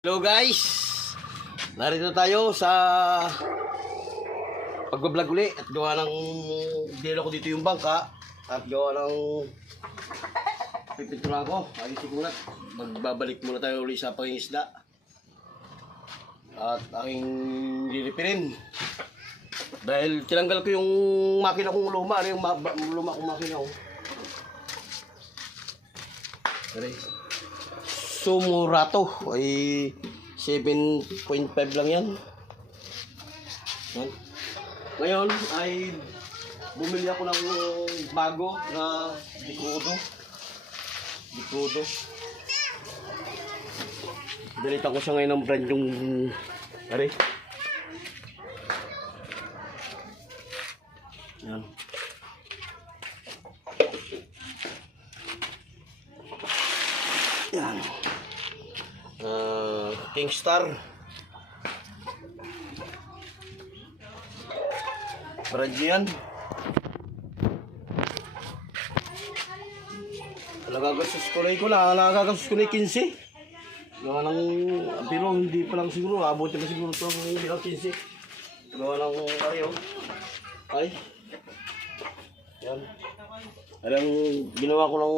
Hello guys, narito tayo sa pagbablog uli at gawa ng dilo ko dito yung bangka at gawa ng pipinturan ko. Ayusin muna, magbabalik muna tayo uli sa pangingisda at aking lilipirin dahil tinanggal ko yung makina kong luma, yung luma kong makina ko. Sumurato ay 7.5 lang yan. Ngayon ay bumili ako ng bago na dikrudo. Dalitan ko siya ngayon ng brand yung ari. Yan. Yan. Kingstar brand yan. Nagagastos ko na nagagastos ko na 15. Gawa ng pero hindi pa lang siguro abot na siguro ito hindi lang 15. Gawa ng ariyo ay yan. Alang ginawa ko ng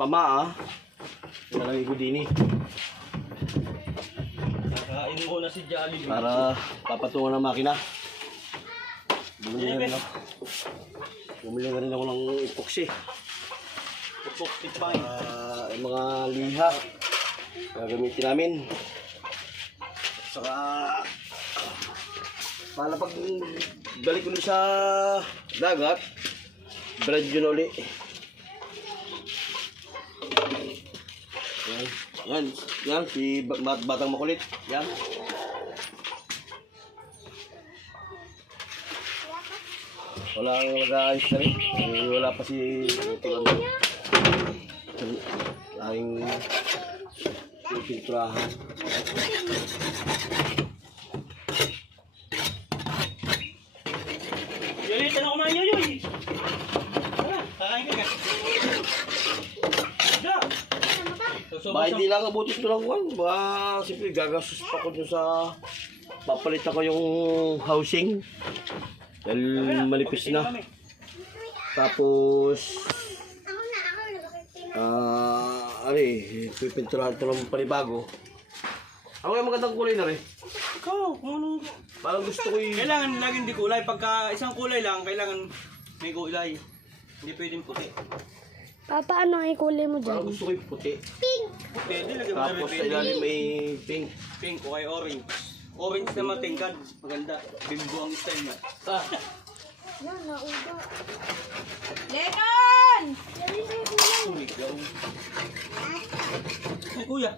pamaa nalagay ko din kain ko na si Jollibee para papatungan ng makina. Bumili na rin ako ng epoxy. Yung mga liha gagamitin namin. Saka para pag balik ko sa dagat brand yun ulit. Yan si Batang Makulit. Yan. Wala ang nag-aayos na rin. Wala pa si Tulando. Aking pinturahan. Yoyoy, tanong ko man yoyoy. Tara, kakain ka. Ba, hindi lang abutis ko lang kuhan. Ba, siyempre gagastos pa ko dun sa papalitan ko yung housing. Dahil malipis na. Tapos pipinturahan ito ng panibago. Ako yung magandang kulay na rin. Ikaw, kung anong... Parang gusto ko yung... Kailangan laging di kulay. Pagka isang kulay lang, kailangan may kulay. Hindi pwedeng puti. Papa, ano ay kulay mo Parang dyan? gusto ko yung puti. Pwede, lagyan mo na Tapos rin sa ilalim may pink. pink o kay orange. Orange naman tingkad. Maganda. Bimbo ang style niya. Yan, nauga. Lennon! Sumigaw. Ay, kuya.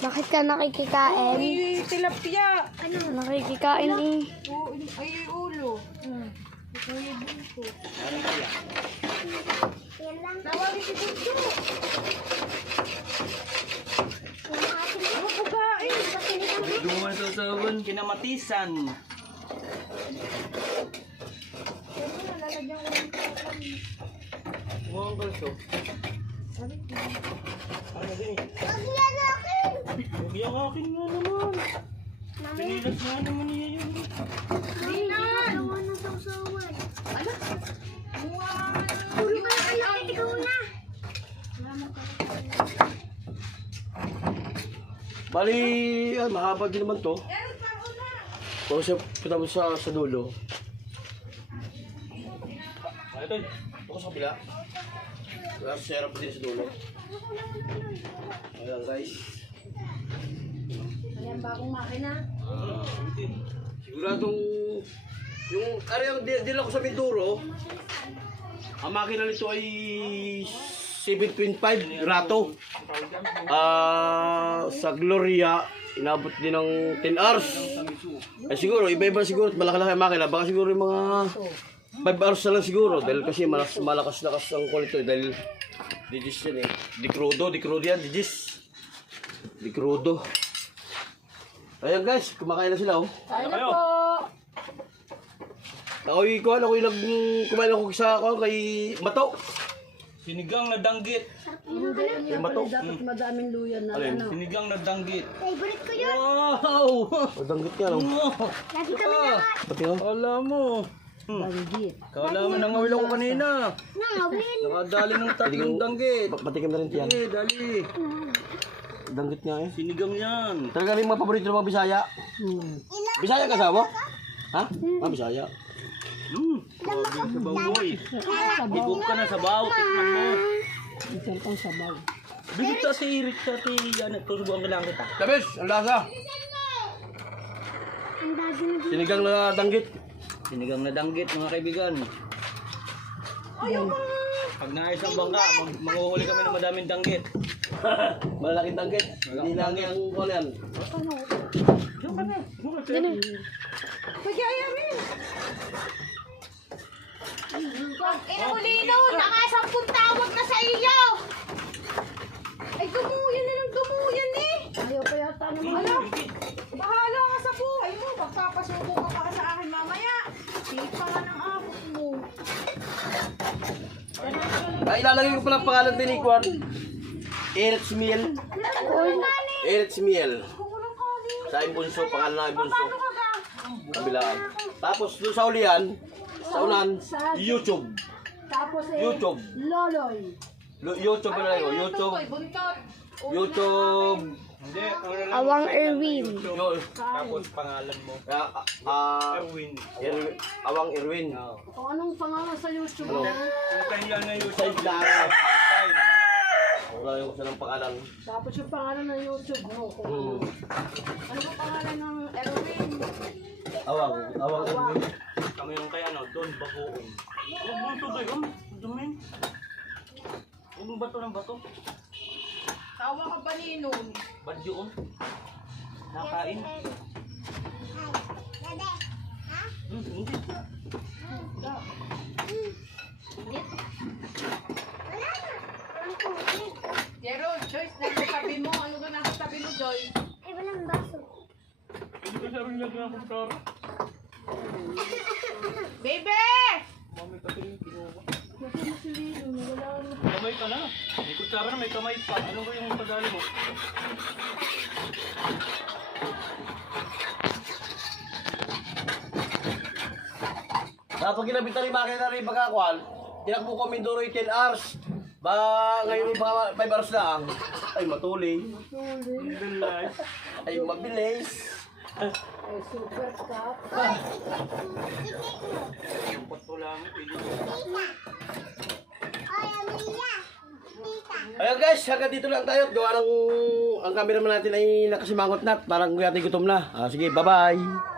Bakit ka nakikikain? Ay, tilapia! Nakikikain eh. Ay, ulo. Ay, bunso. Ano kaya? Tawagin si Bunso. Ano pagkain? Gumawa sa sawan. Kinamatisan. Gumawa ang kalso. Ano din eh? Huwag yung akin nga naman. Pinilas nga naman niya yun. Bali, mahaba din naman to. Kung siya punta mo sa dulo. Ito, ako sa pila. Sarap din sa dulo. Ayan guys. Ayan, bagong makina. Siguradong yung yung dila ko sa Mindoro. Ang makina nito ay 7.5 rato. Sa Gloria inabot din ng 10 hours. Ay siguro iba-iba siguro malaki-laki ang makina. Baka siguro yung mga 5 hours na lang siguro dahil kasi malakas-lakas ang quality dahil digis yan eh. Dikrudo yan, digis. Dikrudo. Ayan guys, kumakain na sila oh. Ayun na po. Ako yung kumain ako sa kay Mato. Sinigang na danggit. Hindi, hindi Yung pala bato. dapat madaming luyan na Alin? ano. Sinigang na danggit. Favorite ko yun. Wow! Madanggit niya, no? Lagi kami na. Pati, oh. Kala mo. Danggit. Kala mo nangawil ako kanina. Nangawin. Nakadali ng tatlong danggit. Patikim na rin yan. Eh, dali. Danggit niya, eh. Sinigang yan. Talaga rin mga paborito ng mga Bisaya. Bisaya ka sa mo? Ha? Ah, Bisaya. Grabe yung sabaw boy. Ibog ka na sabaw. Tikman mo. Ito ang sabaw. Bigit sa tirik sa tirik yan. Tusubuan ka lang kita. Tabis, ang lasa. Ang dagi na dito. Sinigang na danggit. Sinigang na danggit mga kaibigan. Pag naayos ang bangka, manguhuli kami ng madaming danggit. Malalaking danggit. Hindi lang yung kung yan. Inulino, nakasampung tawag na sa iyo. Ay, dumuyan na ng dumuyan eh. Ayaw pa yata naman. Alam, bahala ka sa buhay mo. Magpapasuko ka pa sa akin mamaya. Sipa ka ng abot mo. Ay, ilalagay ko pala ang pangalan din ni Kwan. Eretz Miel. Eretz Miel. Sa Ibunso, pangalan na Ibunso. Kabilaan. Tapos doon sa ulian, sa unan, YouTube. Tapos eh, YouTube. loloy. YouTube na lang ko. YouTube. Buntot. YouTube. Hindi, ano lang. Awang Erwin. Tapos pangalan mo. Erwin. Awang Erwin. Kung anong pangalan sa YouTube Ano? mo. Yung yan na yung Sa Iblaan. Wala yung sa ng pangalan. Tapos yung pangalan ng YouTube mo. Kung ano ba pangalan ng Erwin? Awang Erwin. Kami yung kay ano, Don Bagoong. Huwag mo ito kayo. Dumi. Huwag mo bato ng bato. Tawa ka ba ni Nun? Ba't yun? Nakain. Hindi. Gerald, Joyce, nasa tabi mo. Ano ba nasa tabi mo, Joyce? Ay, walang baso. Hindi ko sabi nilagyan ng kutsara. Baby! Mami kasi yung kinuha. Kamay ka na. May kutsara na, may kamay pa. Ano ba yung padali mo? Pag kinabitan rin bakit na rin pagkakuan, tinakbo ko Mindoro 10 hours. Ba ngayon ba 5 hours lang. Ay matuli. Bilis. Ay mabilis. Ay, super cup. Yung pato lang. Ayun guys, hanggang dito lang tayo. Gawa ng ang cameraman natin ay nakasimangot na. Parang gutom na. Sige, bye-bye.